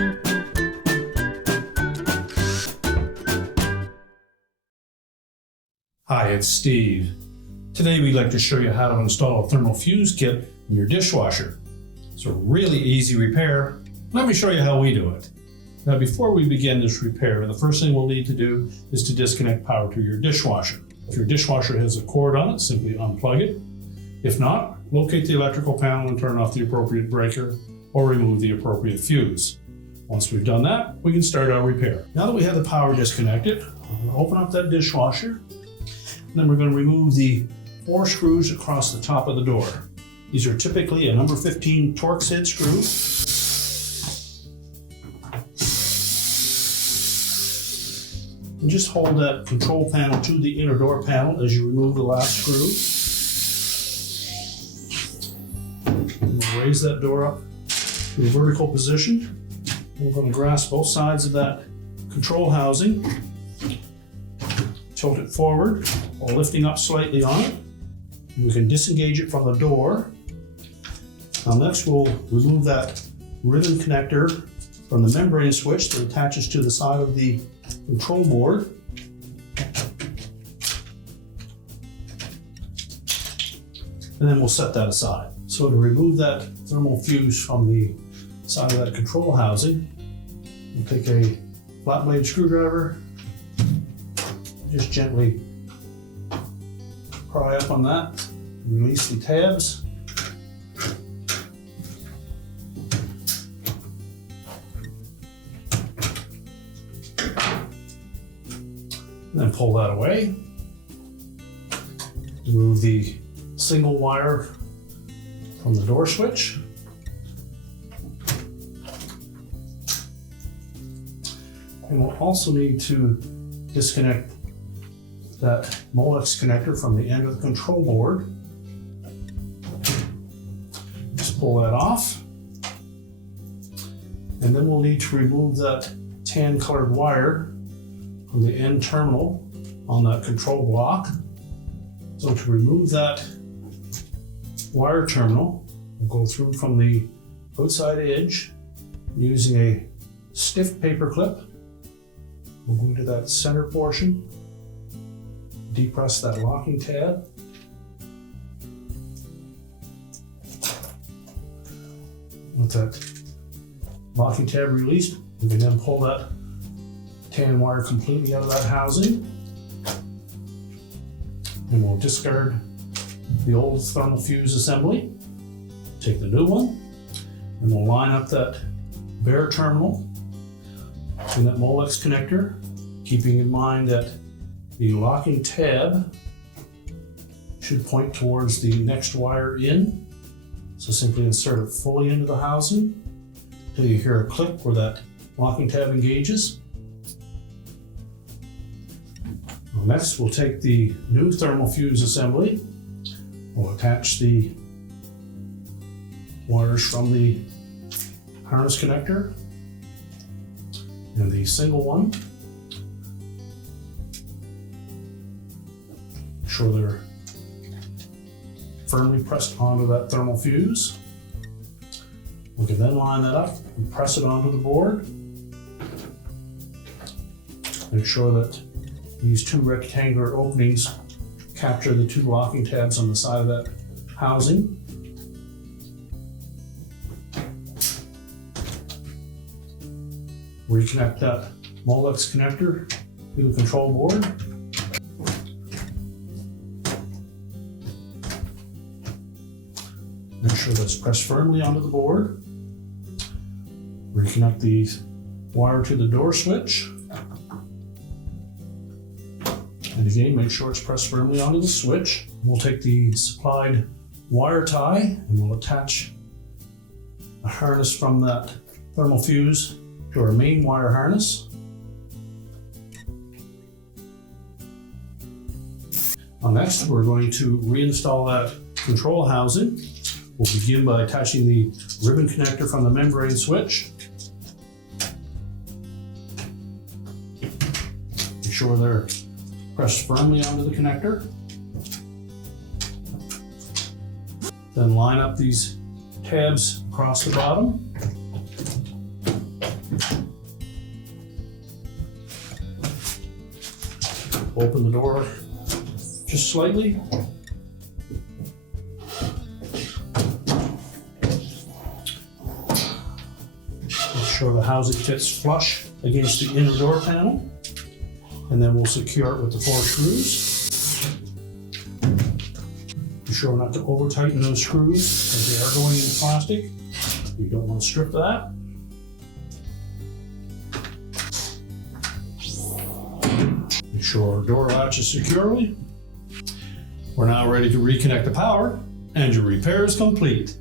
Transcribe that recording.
Hi, it's Steve. Today we'd like to show you how to install a thermal fuse kit in your dishwasher. It's a really easy repair. Let me show you how we do it. Now before we begin this repair, the first thing we'll need to do is to disconnect power to your dishwasher. If your dishwasher has a cord on it, simply unplug it. If not, locate the electrical panel and turn off the appropriate breaker or remove the appropriate fuse. Once we've done that, we can start our repair. Now that we have the power disconnected, I'm going to open up that dishwasher. And then we're going to remove the 4 screws across the top of the door. These are typically a number 15 Torx head screw. And just hold that control panel to the inner door panel as you remove the last screw. And we'll raise that door up to a vertical position. We're going to grasp both sides of that control housing. Tilt it forward while lifting up slightly on it. And we can disengage it from the door. Now next we'll remove that ribbon connector from the membrane switch that attaches to the side of the control board. And then we'll set that aside. So to remove that thermal fuse from the side of that control housing, we'll take a flat blade screwdriver, just gently pry up on that, release the tabs. And then pull that away. Remove the single wire from the door switch. And we'll also need to disconnect that Molex connector from the end of the control board. Just pull that off. And then we'll need to remove that tan colored wire from the end terminal on that control block. So to remove that wire terminal, we'll go through from the outside edge using a stiff paper clip. We'll go into that center portion, depress that locking tab. With that locking tab released, we can then pull that tan wire completely out of that housing. And we'll discard the old thermal fuse assembly, take the new one, and we'll line up that bare terminal in that Molex connector, keeping in mind that the locking tab should point towards the next wire in. So simply insert it fully into the housing until you hear a click where that locking tab engages. Well, next, we'll take the new thermal fuse assembly. We'll attach the wires from the harness connector and the single one. Make sure they're firmly pressed onto that thermal fuse. We can then line that up and press it onto the board. Make sure that these 2 rectangular openings capture the 2 locking tabs on the side of that housing. Reconnect that Molex connector to the control board. Make sure that's pressed firmly onto the board. Reconnect the wire to the door switch. And again, make sure it's pressed firmly onto the switch. We'll take the supplied wire tie and we'll attach a harness from that thermal fuse to our main wire harness. Now next, we're going to reinstall that control housing. We'll begin by attaching the ribbon connector from the membrane switch. Make sure they're pressed firmly onto the connector. Then line up these tabs across the bottom. open the door just slightly. Make sure the housing fits flush against the inner door panel. And then we'll secure it with the 4 screws. Be sure not to over tighten those screws as they are going into plastic. You don't want to strip that. Make sure our door latches securely. We're now ready to reconnect the power, and your repair is complete.